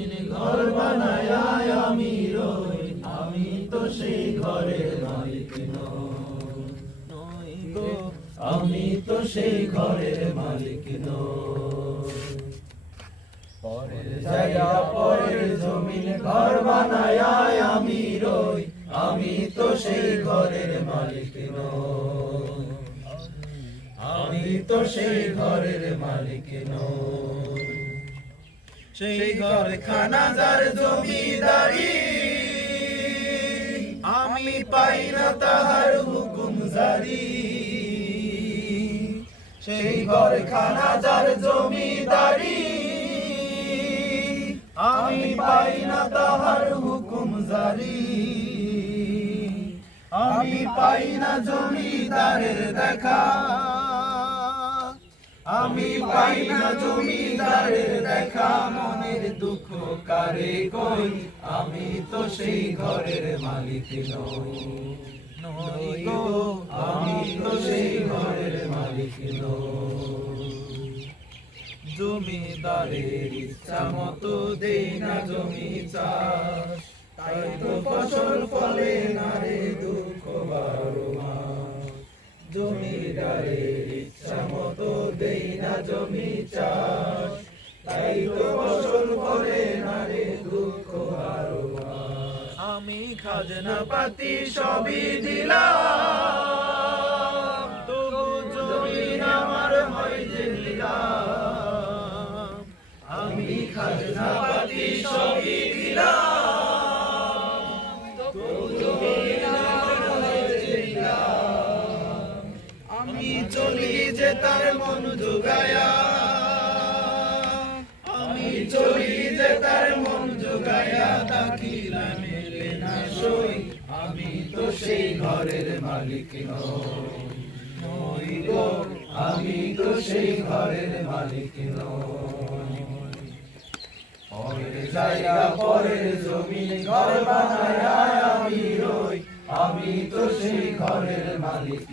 জমিন ঘর বানায় আমি রই, আমি তো সেই ঘরের মালিক নই গো, আমি তো সেই ঘরের মালিক নই। পরের জায়গা পরের জমিন ঘর বানায় আমি রই, আমি তো সেই ঘরের মালিক নই, আমি তো সেই ঘরের মালিক নই। সেই ঘর খানা যার জমিদারি, আমি পাই না তাহার হুকুম জারি। সেই ঘর খানা যার জমিদারি, আমি পাই না তাহার হুকুম জারি। আমি পাই না জমিদারের দেখা, আমি পাই না জমিদারের দেখা। মনের দুঃখ কারে কই, আমি তো সেই ঘরের মালিক নই গো, আমি তো সেই ঘরের মালিক নই। জমিদারের ইচ্ছা মতো দেই না জমি চাষ, তাই তো ফসল ফলে না রে দুঃখ বারো মাস। জমিদারের ইচ্ছা মতো দেই না জমি চাষ, তাই তো ফসল ফলে না রে দুঃখ বারো মাস। আমি খাজনা পাতি সবই দিলাম, তবু জমিন আমার হয় যে নিলাম। আমি খাজনা পাতি সবই দিলাম, তবু জমিন আমার হয় যে নিলাম। আমি চলি যে তার মন জোগায়া, আমি চলি যে তার মন জোগায়া। তাকিলা মেলে না সই, আমি তো সেই ঘরের মালিক নই গো, আমি তো সেই ঘরের মালিক নই। পরের জায়গা পরের জমিন ঘর বানায় আমি রই, আমি তো সেই ঘরের মালিক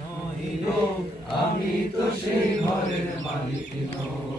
নই গো, আমি তো সেই ঘরের মালিক নই।